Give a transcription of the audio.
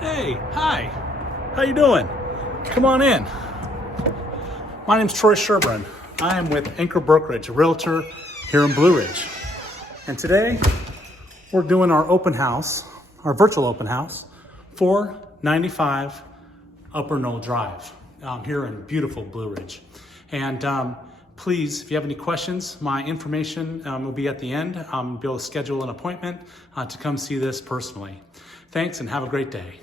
Hey, hi. How you doing? Come on in. My name's Troy Shirbroun. I am with Anchor Brokerage, a realtor here in Blue Ridge. And today we're doing our open house, our virtual open house, 495 Upper Knoll Drive here in beautiful Blue Ridge. And please, if you have any questions, my information will be at the end. Be able to schedule an appointment to come see this personally. Thanks and have a great day.